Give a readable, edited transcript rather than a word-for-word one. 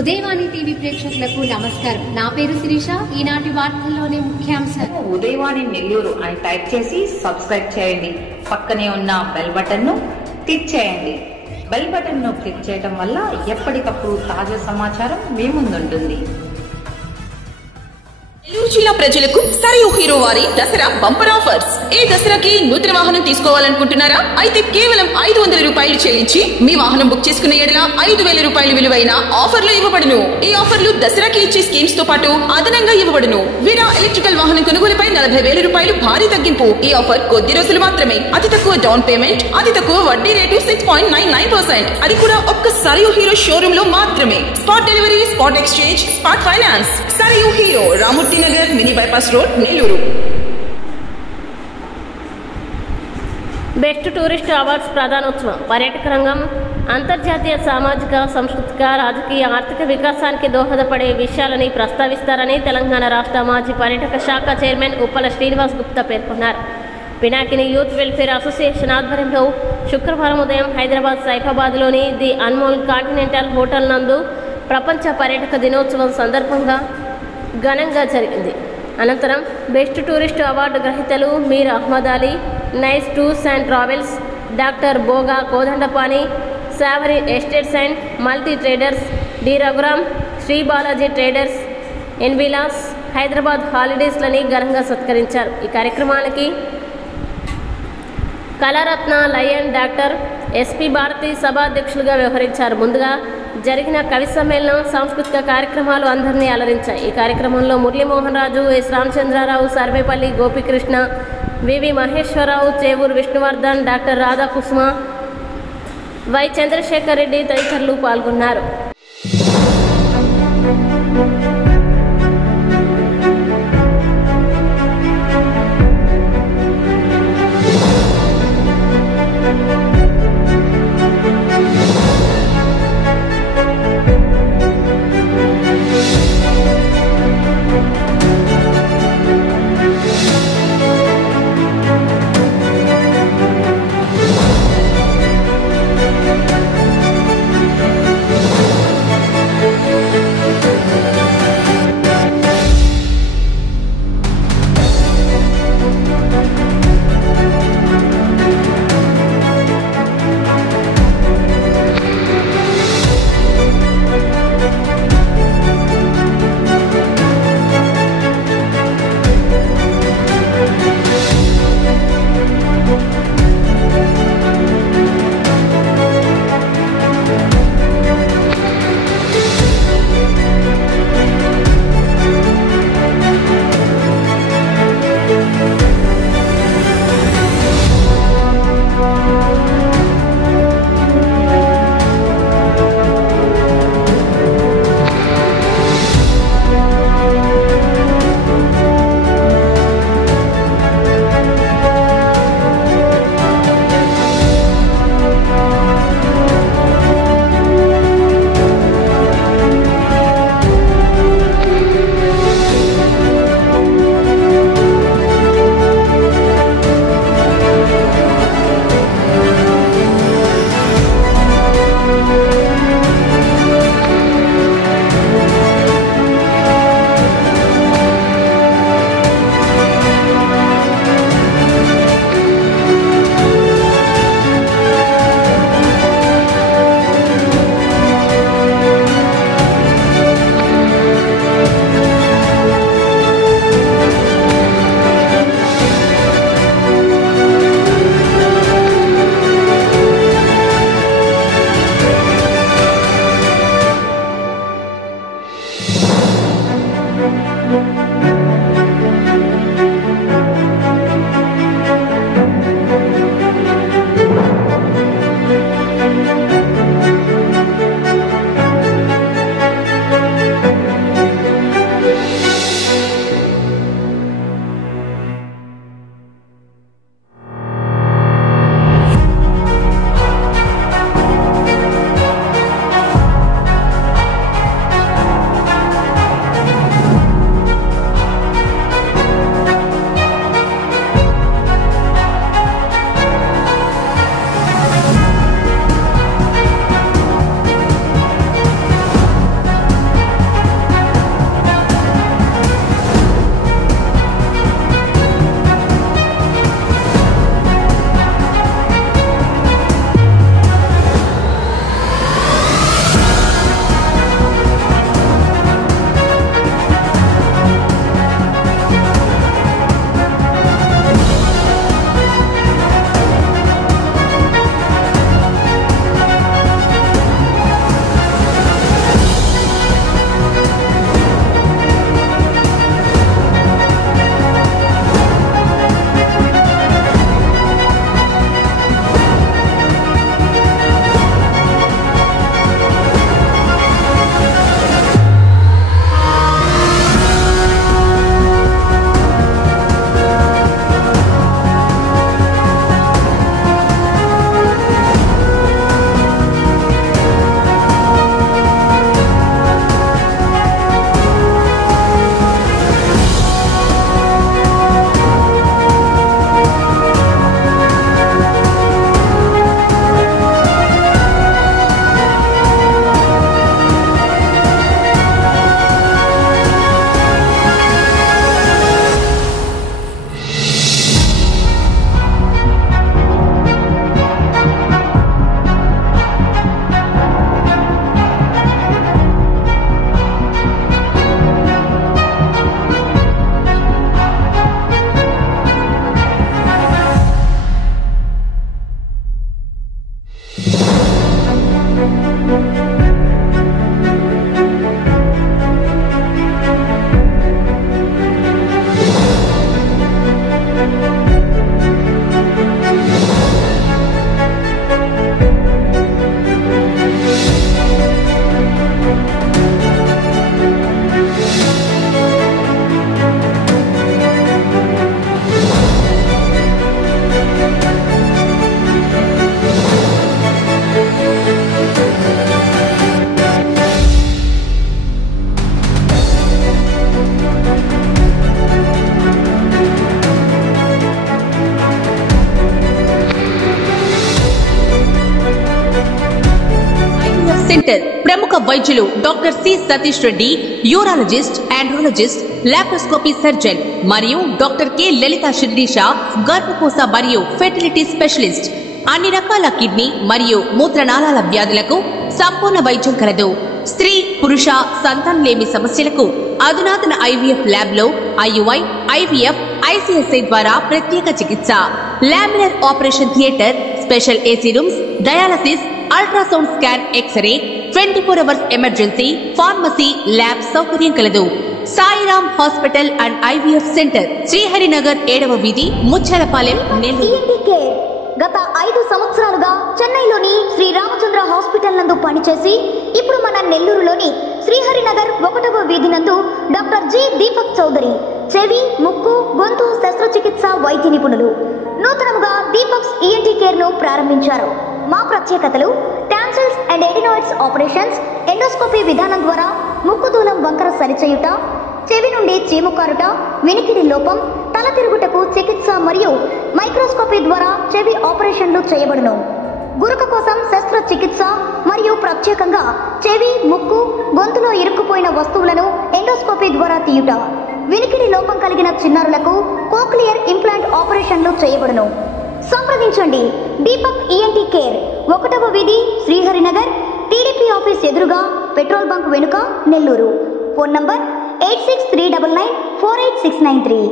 Udayavani TV ప్రేక్షకులకు నమస్కారం. నా పేరు శిరీష. ఈనాటి వార్తల్లోని ముఖ్యాంశాలు. ఉదయవాణి నెల్లూరు అని టైప్ చేసి సబ్స్క్రైబ్ చేయండి. పక్కనే ఉన్న బెల్ బటన్ ను క్లిక్ చేయండి. బెల్ బటన్ ను క్లిక్ చేయడం వల్ల ఎప్పటికప్పుడు తాజా సమాచారం మీ ముందుంటుంది. నెల్లూరు జిల్లా ప్రజలకు సరియు హీరో వారి దసరా బంపర్ ఆఫర్స్. ఈ దసరాకి నూతన వాహనం తీసుకోవాలనుకుంటున్నారా? అయితే కేవలం 500 రూపాయలు చెల్లించి మీ వాహనం బుక్ చేసుకున్న ఎడల 5000 రూపాయలు విలువైన ఆఫర్లు ఇవ్వబడును. ఈ ఆఫర్లు దసరాకి ఇచ్చే స్కీమ్స్ తో పాటు అదనంగా ఇవ్వబడును. వీరా ఎలక్ట్రికల్ వాహనం కొనుగోలుపై 40,000 రూపాయలు భారీ తగ్గింపు. ఈ ఆఫర్ కొద్ది రోజులు మాత్రమే. అతి తక్కువ డౌన్ పేమెంట్, అతి తక్కువ వడ్డీ రేటు 6.99%. అది కూడా ఒక్క సరియు హీరో షోరూమ్ లో మాత్రమే. Spot delivery, spot exchange, spot finance. Sarayu Hero, Ramurthy Nagar, mini bypass road, Nellore. Best tourist awards ప్రధానోత్సవం. పర్యాటక రంగం అంతర్జాతీయ సామాజిక, సాంస్కృతిక, రాజకీయ, ఆర్థిక వికాసానికి దోహదపడే విషయాలని ప్రస్తావిస్తారని తెలంగాణ రాష్ట్ర మాజీ పర్యాటక శాఖ చైర్మన్ ఉప్పల శ్రీనివాస్ గుప్తా పేర్కొన్నారు. పినాకిని యూత్ వెల్ఫేర్ అసోసియేషన్ ఆధ్వర్యంలో శుక్రవారం ఉదయం హైదరాబాద్ సైఫాబాద్లోని ది అన్మోల్ కాంటినెంటల్ హోటల్ నందు ప్రపంచ పర్యాటక దినోత్సవం సందర్భంగా ఘనంగా జరిగింది. అనంతరం బెస్ట్ టూరిస్ట్ అవార్డు గ్రహీతలు Mir Ahmed Ali, Nice Tours and Travels, doctor Boga Kodandapani, Savari Estates and Multi Traders, D Raghuram, Shri Balaji Traders, ఎన్విలాస్, హైదరాబాద్ హాలిడేస్లని ఘనంగా సత్కరించారు. ఈ కార్యక్రమానికి Kalaratna Lion doctor SP Bharati సభాధ్యక్షులుగా వ్యవహరించారు. ముందుగా జరిగిన కవి సమ్మేళనం, సాంస్కృతిక కార్యక్రమాలు అందరినీ అలరించాయి. ఈ కార్యక్రమంలో Muralimohan Raju, S Ramachandrarao, Sarvepalli Gopikrishna, VV Maheswararao, Chevuru Vishnuvardhan, doctor Radhakusuma, Y Chandrasekhar Reddy తదితరులు పాల్గొన్నారు. సెంటర్ ప్రముఖ వైద్యులు doctor C Satish Reddy, urologist, andrologist, laparoscopy surgeon మరియు డాక్టర్ కె లలిత శిరీష, గర్భకోశ మరియు ఫెర్టిలిటీ స్పెషలిస్ట్. అన్ని రకాల కిడ్నీ మరియు మూత్రనాళాల వ్యాధులకు సంపూర్ణ వైద్యం కలదు. స్త్రీ పురుష సంతానలేమి సమస్యలకు అధునాతన ఐవీఎఫ్ ల్యాబ్ లో ఐయుఐ, ఐవీఎఫ్, ఐసీఎస్ఐ ద్వారా ప్రత్యేక చికిత్స, laminar operation theatre, special AC rooms, dialysis, ultrasound scan, x-ray, 24 hours emergency, pharmacy, lab సౌకర్యం కలదు. Sairam hospital and IVF centre, Sriharinagar 7వ వీధి, ముచ్చాలపాలెం, నెల్లూరు. గత 5 సంవత్సరాలుగా చెన్నైలోని శ్రీ రామచంద్ర హాస్పిటల్ నందు పనిచేసి ఇప్పుడు మన నెల్లూరులోని శ్రీహరినగర్ 1వ వీధి నందు డాక్టర్ జి దీపక్ చౌదరి, చెవి, ముక్కు, గొంతు శస్త్రచికిత్స వైద్య నిపుణులు. నూతనంగా దీపక్స్ ఈఎన్టీ కేర్ ను ప్రారంభించారు. మా ప్రత్యేకతలు: tonsils and adenoids operations, endoscopy విధానం ద్వారా ముక్కు దూలం వంకర సరిచేయుట, చెవి నుండి చీము కారుట, వినికిడి లోపం, తల తిరుగుటకు చికిత్స మరియు మైక్రోస్కోపీ ద్వారా చెవి ఆపరేషన్లు చేయబడును. గురక కోసం శస్త్రచికిత్స మరియు ప్రత్యేకంగా చెవి, ముక్కు, గొంతులో ఇరుక్కుపోయిన వస్తువులను ఎండోస్కోపీ ద్వారా తీయుట, వినికిడి లోపం కలిగిన చిన్నారులకు కోక్లియర్ ఇంప్లాంట్ ఆపరేషన్లు చేయబడును. సంప్రదించండి. దీపక్ ఈఎన్టీ కేర్, 1వ వీధి, శ్రీహరినగర్, టీడీపీ ఆఫీస్ ఎదురుగా, పెట్రోల్ బంక్ వెనుక, నెల్లూరు. Phone number 8639948693.